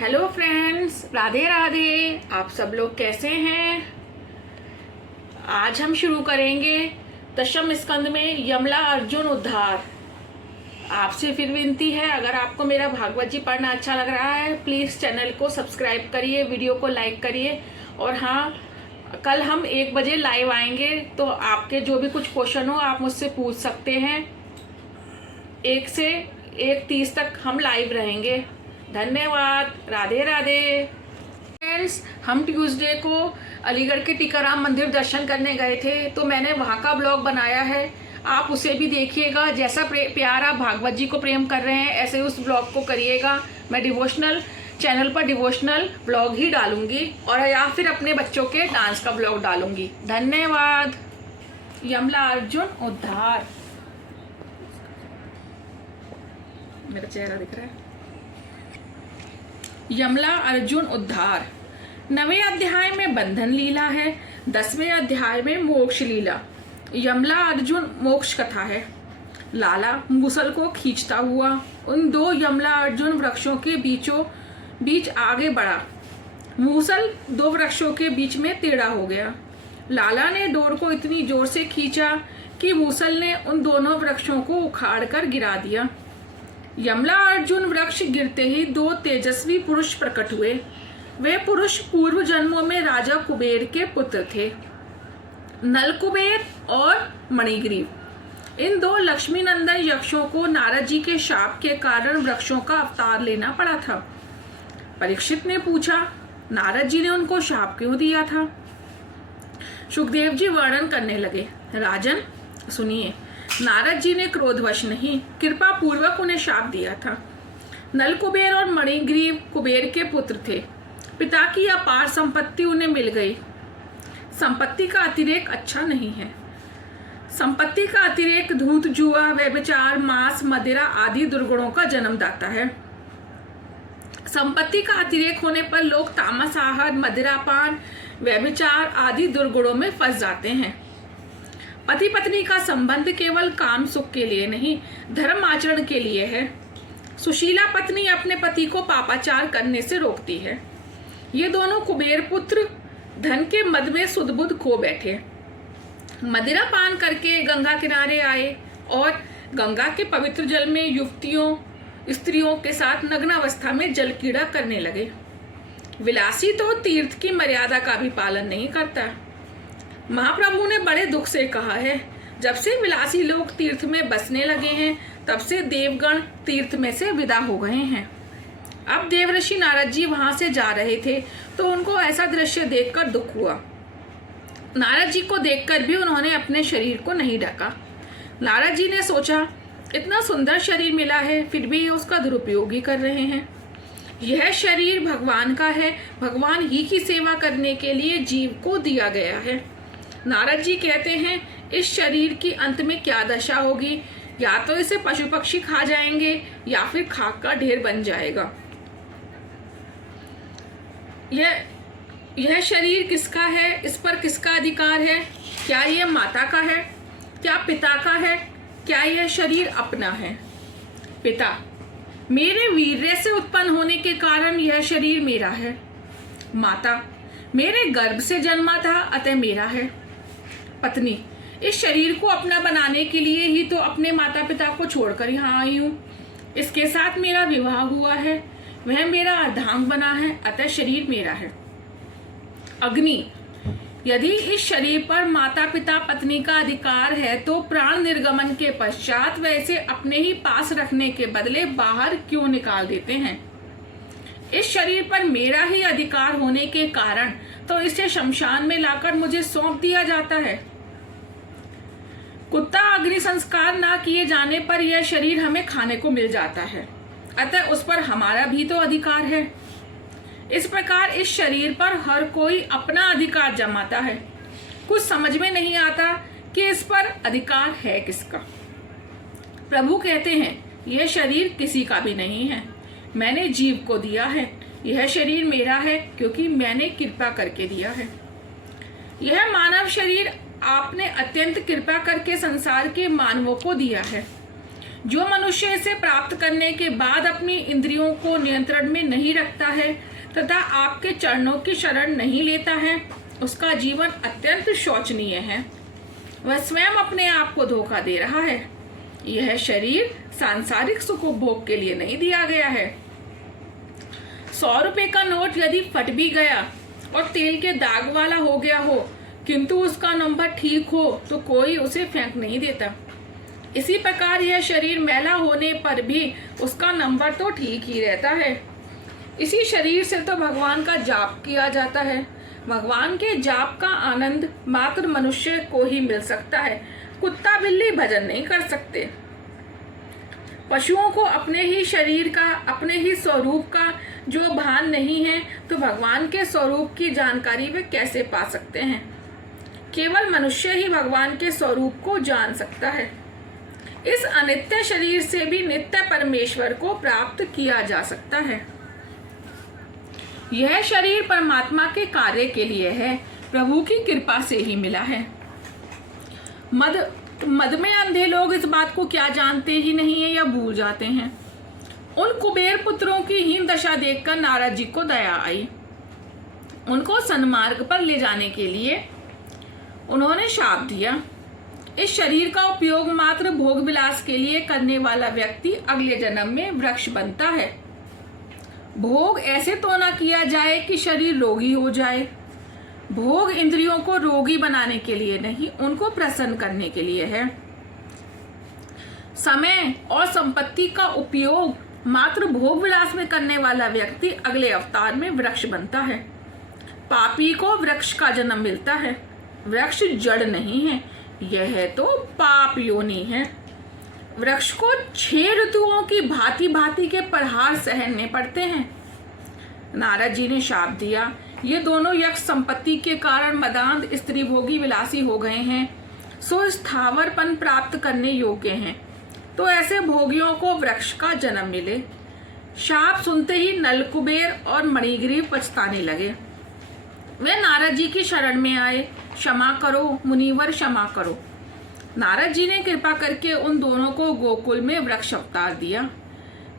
Hello friends, Radhe Radhe. आप सब लोग कैसे हैं? आज हम शुरू करेंगे दशम स्कंद में यमला अर्जुन उद्धार। आपसे फिर विनती है, अगर आपको मेरा भागवत जी पढ़ना अच्छा लग रहा है प्लीज़ चैनल को सब्सक्राइब करिए, वीडियो को लाइक करिए। और हाँ, कल हम 1 बजे लाइव आएंगे, तो आपके जो भी कुछ क्वेश्चन हो आप मुझसे पूछ सकते हैं। 1 से 1:30 तक हम लाइव रहेंगे। धन्यवाद। राधे राधे। फ्रेंड्स, हम ट्यूसडे को अलीगढ़ के टीकाराम मंदिर दर्शन करने गए थे, तो मैंने वहाँ का ब्लॉग बनाया है, आप उसे भी देखिएगा। जैसा प्यार आप भागवत जी को प्रेम कर रहे हैं ऐसे उस ब्लॉग को करिएगा। मैं डिवोशनल चैनल पर डिवोशनल ब्लॉग ही डालूंगी, और या फिर अपने बच्चों के डांस का ब्लॉग डालूंगी। धन्यवाद। यमला अर्जुन उद्धार। मेरा चेहरा दिख रहा है। यमला अर्जुन उद्धार। 9वें अध्याय में बंधन लीला है, 10वें अध्याय में मोक्ष लीला। यमला अर्जुन मोक्ष कथा है। लाला मूसल को खींचता हुआ उन 2 यमला अर्जुन वृक्षों के बीच आगे बढ़ा। मूसल 2 वृक्षों के बीच में टेढ़ा हो गया। लाला ने डोर को इतनी जोर से खींचा कि मूसल ने उन दोनों वृक्षों को उखाड़कर गिरा दिया। यमला अर्जुन वृक्ष गिरते ही 2 तेजस्वी पुरुष प्रकट हुए। वे पुरुष पूर्व जन्मों में राजा कुबेर के पुत्र थे, नल कुबेर और मणिग्रीव। इन 2 लक्ष्मी नंदन यक्षों को नारद जी के शाप के कारण वृक्षों का अवतार लेना पड़ा था। परीक्षित ने पूछा, नारद जी ने उनको शाप क्यों दिया था? सुखदेव जी वर्णन करने लगे। राजन सुनिए, नारद जी ने क्रोधवश नहीं, कृपा पूर्वक उन्हें शाप दिया था। नल कुबेर और मणिग्रीव कुबेर के पुत्र थे। पिता की अपार संपत्ति उन्हें मिल गई। संपत्ति का अतिरेक अच्छा नहीं है। संपत्ति का अतिरेक धूत, जुआ, व्यभिचार, मांस, मदिरा आदि दुर्गुणों का जन्मदाता है। संपत्ति का अतिरेक होने पर लोग तामस आहार, मदिरापान, व्यभिचार आदि दुर्गुणों में फंस जाते हैं। पति पत्नी का संबंध केवल काम सुख के लिए नहीं, धर्म आचरण के लिए है। सुशीला पत्नी अपने पति को पापाचार करने से रोकती है। ये दोनों कुबेर पुत्र धन के मद में सुध-बुध खो बैठे। मदिरा पान करके गंगा किनारे आए और गंगा के पवित्र जल में युवतियों स्त्रियों के साथ नग्न अवस्था में जल क्रीड़ा करने लगे। विलासी तो तीर्थ की मर्यादा का भी पालन नहीं करता। महाप्रभु ने बड़े दुख से कहा है, जब से विलासी लोग तीर्थ में बसने लगे हैं तब से देवगण तीर्थ में से विदा हो गए हैं। अब देवऋषि नारद जी वहां से जा रहे थे तो उनको ऐसा दृश्य देखकर दुख हुआ। नारद जी को देखकर भी उन्होंने अपने शरीर को नहीं ढका। नारद जी ने सोचा, इतना सुंदर शरीर मिला है फिर भी ये उसका दुरुपयोग ही कर रहे हैं। यह शरीर भगवान का है, भगवान ही की सेवा करने के लिए जीव को दिया गया है। नारद जी कहते हैं, इस शरीर की अंत में क्या दशा होगी? या तो इसे पशु पक्षी खा जाएंगे या फिर खाक का ढेर बन जाएगा। यह शरीर किसका है? इस पर किसका अधिकार है? क्या यह माता का है? क्या पिता का है? क्या यह शरीर अपना है? पिता, मेरे वीर्य से उत्पन्न होने के कारण यह शरीर मेरा है। माता, मेरे गर्भ से जन्मा था अतः मेरा है। पत्नी, इस शरीर को अपना बनाने के लिए ही तो अपने माता पिता को छोड़कर यहाँ आई हूँ। इसके साथ मेरा विवाह हुआ है, वह मेरा अर्धांग बना है अतः शरीर मेरा है। अग्नि, यदि इस शरीर पर माता पिता पत्नी का अधिकार है तो प्राण निर्गमन के पश्चात वह इसे अपने ही पास रखने के बदले बाहर क्यों निकाल देते हैं? इस शरीर पर मेरा ही अधिकार होने के कारण तो इसे शमशान में लाकर मुझे सौंप दिया जाता है। कुत्ता अग्नि संस्कार ना किए जाने पर यह शरीर हमें खाने को मिल जाता है, अतः उस पर हमारा भी तो अधिकार है। इस प्रकार इस शरीर पर हर कोई अपना अधिकार जमाता है। कुछ समझ में नहीं आता कि इस पर अधिकार है किसका। प्रभु कहते हैं, यह शरीर किसी का भी नहीं है, मैंने जीव को दिया है। यह शरीर मेरा है क्योंकि मैंने कृपा करके दिया है। यह मानव शरीर आपने अत्यंत कृपा करके संसार के मानवों को दिया है। जो मनुष्य इसे प्राप्त करने के बाद अपनी इंद्रियों को नियंत्रण में नहीं रखता है तथा आपके चरणों की शरण नहीं लेता है, उसका जीवन अत्यंत शोचनीय है। वह स्वयं अपने आप को धोखा दे रहा है। यह शरीर सांसारिक सुख उपभोग के लिए नहीं दिया गया है। 100 रुपए का नोट यदि फट भी गया और तेल के दाग वाला हो गया हो, किंतु उसका नंबर ठीक हो तो कोई उसे फेंक नहीं देता। इसी प्रकार यह शरीर मैला होने पर भी उसका नंबर तो ठीक ही रहता है। इसी शरीर से तो भगवान का जाप किया जाता है। भगवान के जाप का आनंद मात्र मनुष्य को ही मिल सकता है। कुत्ता बिल्ली भजन नहीं कर सकते। पशुओं को अपने ही शरीर का, अपने ही स्वरूप का जो भान नहीं है, तो भगवान के स्वरूप की जानकारी वे कैसे पा सकते हैं। केवल मनुष्य ही भगवान के स्वरूप को जान सकता है। इस अनित्य शरीर से भी नित्य परमेश्वर को प्राप्त किया जा सकता है। यह शरीर परमात्मा के कार्य के लिए है, प्रभु की कृपा से ही मिला है। मद में अंधे लोग इस बात को क्या जानते ही नहीं है या भूल जाते हैं। उन कुबेर पुत्रों की हीन दशा देखकर नारद जी को दया आई। उनको सन्मार्ग पर ले जाने के लिए उन्होंने शाप दिया। इस शरीर का उपयोग मात्र भोग विलास के लिए करने वाला व्यक्ति अगले जन्म में वृक्ष बनता है। भोग ऐसे तो ना किया जाए कि शरीर रोगी हो जाए। भोग इंद्रियों को रोगी बनाने के लिए नहीं, उनको प्रसन्न करने के लिए है। समय और संपत्ति का उपयोग मात्र भोग विलास में करने वाला व्यक्ति अगले अवतार में वृक्ष बनता है। पापी को वृक्ष का जन्म मिलता है। वृक्ष जड़ नहीं है, यह तो पाप योनि है। वृक्ष को 6 ऋतुओं की भांति भांति के प्रहार सहने पड़ते हैं। नारद जी ने शाप दिया, ये दोनों यक्ष संपत्ति के कारण मदांध स्त्री भोगी विलासी हो गए हैं, सो स्थावरपन प्राप्त करने योग्य हैं, तो ऐसे भोगियों को वृक्ष का जन्म मिले। शाप सुनते ही नलकुबेर और मणिग्रीव पछताने लगे। वे नारद जी की शरण में आए। क्षमा करो मुनिवर, क्षमा करो। नारद जी ने कृपा करके उन दोनों को गोकुल में वृक्ष अवतार दिया।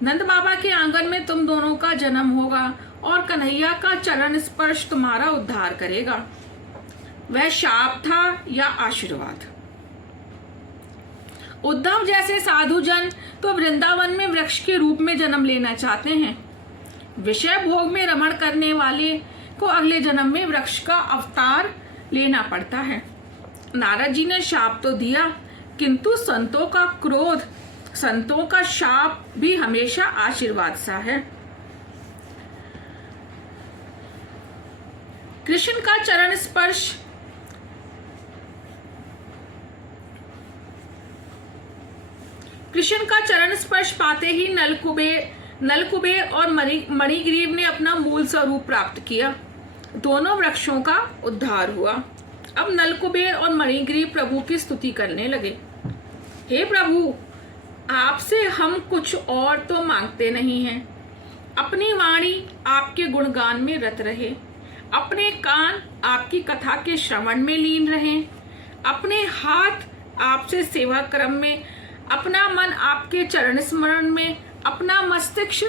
नंद बाबा के आंगन में तुम दोनों का जन्म होगा और कन्हैया का चरण स्पर्श तुम्हारा उद्धार करेगा। वह शाप था या आशीर्वाद? उद्धव जैसे साधु जन तो वृंदावन में वृक्ष के रूप में जन्म लेना चाहते हैं। विषय भोग में रमण करने वाले को अगले जन्म में वृक्ष का अवतार लेना पड़ता है। नारद जी ने शाप तो दिया, किंतु संतों का क्रोध, संतों का शाप भी हमेशा आशीर्वाद सा है। कृष्ण का चरण स्पर्श पाते ही नलकुबेर और मणिग्रीव ने अपना मूल स्वरूप प्राप्त किया। दोनों वृक्षों का उद्धार हुआ। अब नलकुबेर और मणिग्रीव प्रभु की स्तुति करने लगे। हे प्रभु, आपसे हम कुछ और तो मांगते नहीं हैं। अपनी वाणी आपके गुणगान में रत रहे, अपने कान आपकी कथा के श्रवण में लीन रहें, अपने हाथ आपसे सेवा क्रम में, अपना मन आपके चरण स्मरण में, अपना मस्तिष्क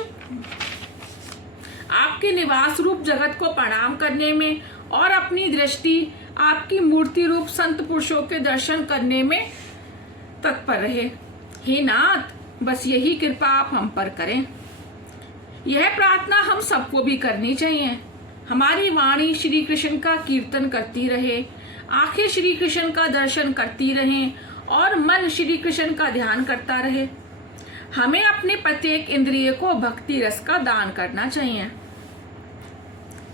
आपके निवास रूप जगत को प्रणाम करने में और अपनी दृष्टि आपकी मूर्ति रूप संत पुरुषों के दर्शन करने में तत्पर रहे। हे नाथ, बस यही कृपा आप हम पर करें। यह प्रार्थना हम सबको भी करनी चाहिए। हमारी वाणी श्री कृष्ण का कीर्तन करती रहे, आंखें श्री कृष्ण का दर्शन करती रहें और मन श्री कृष्ण का ध्यान करता रहे। हमें अपने प्रत्येक इंद्रिय को भक्ति रस का दान करना चाहिए।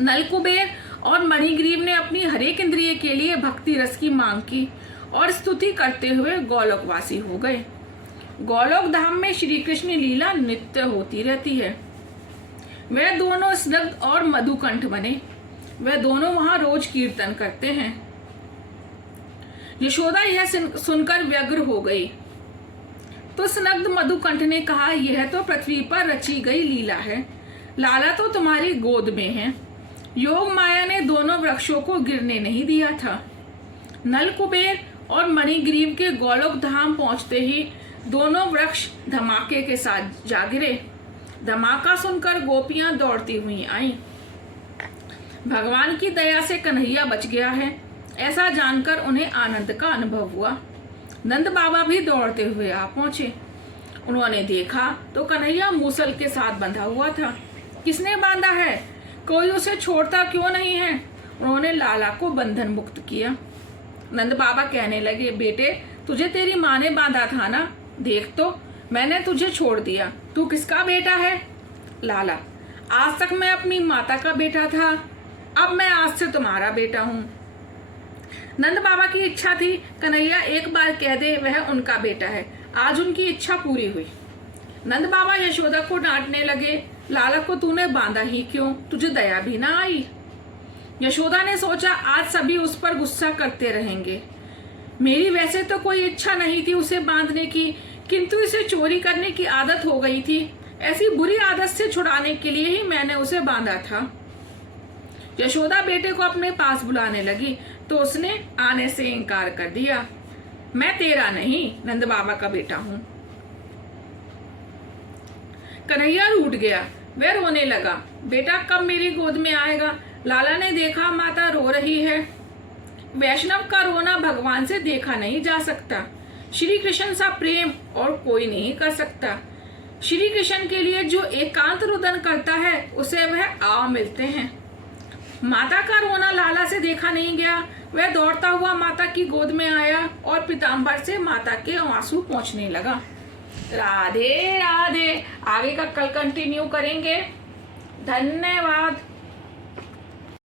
नलकुबेर और मणिग्रीव ने अपनी हर एक इंद्रिय के लिए भक्ति रस की मांग की और स्तुति करते हुए गोलोकवासी हो गए। गोलोक धाम में श्री कृष्ण लीला नित्य होती रहती है। वे दोनों स्निग्ध और मधुकंठ बने। वे दोनों वहां रोज कीर्तन करते हैं। यशोदा यह सुनकर व्यग्र हो गई तो स्निग्ध मधुकंठ ने कहा, यह तो पृथ्वी पर रची गई लीला है। लाला तो तुम्हारी गोद में है। योग माया ने दोनों वृक्षों को गिरने नहीं दिया था। नलकुबेर और मणिग्रीव के गोलोक धाम पहुंचते ही दोनों वृक्ष धमाके के साथ जा गिरे। धमाका सुनकर गोपियां दौड़ती हुई आईं। भगवान की दया से कन्हैया बच गया है, ऐसा जानकर उन्हें आनंद का अनुभव हुआ। नंद बाबा भी दौड़ते हुए आ पहुंचे। उन्होंने देखा तो कन्हैया मूसल के साथ बंधा हुआ था। किसने बांधा है? कोई उसे छोड़ता क्यों नहीं है? उन्होंने लाला को बंधन मुक्त किया। नंद बाबा कहने लगे, बेटे तुझे तेरी माँ ने बांधा था ना, देख तो मैंने तुझे छोड़ दिया। तू किसका बेटा है? लाला, आज तक मैं अपनी माता का बेटा था, अब मैं आज से तुम्हारा बेटा हूँ। नंद बाबा की इच्छा थी कन्हैया एक बार कह दे वह उनका बेटा है। आज उनकी इच्छा पूरी हुई। नंद बाबा यशोदा को डांटने लगे, लाला को तूने बांधा ही क्यों? तुझे दया भी ना आई? यशोदा ने सोचा आज सभी उस पर गुस्सा करते रहेंगे। मेरी वैसे तो कोई इच्छा नहीं थी उसे बांधने की, किंतु इसे चोरी करने की आदत हो गई थी। ऐसी बुरी आदत से छुड़ाने के लिए ही मैंने उसे बांधा था। यशोदा बेटे को अपने पास बुलाने लगी तो उसने आने से इनकार कर दिया। मैं तेरा नहीं, नंद बाबा का बेटा हूं। कन्हैया रूठ गया, वह रोने लगा। बेटा कब मेरी गोद में आएगा? लाला ने देखा माता रो रही है। वैष्णव का रोना भगवान से देखा नहीं जा सकता। श्री कृष्ण सा प्रेम और कोई नहीं कर सकता। श्री कृष्ण के लिए जो एकांत रुदन करता है उसे वह आव मिलते हैं। माता का रोना लाला से देखा नहीं गया। वह दौड़ता हुआ माता की गोद में आया और पीताम्बर से माता के आंसू पोंछने लगा। राधे राधे। आगे का कल कंटिन्यू करेंगे। धन्यवाद।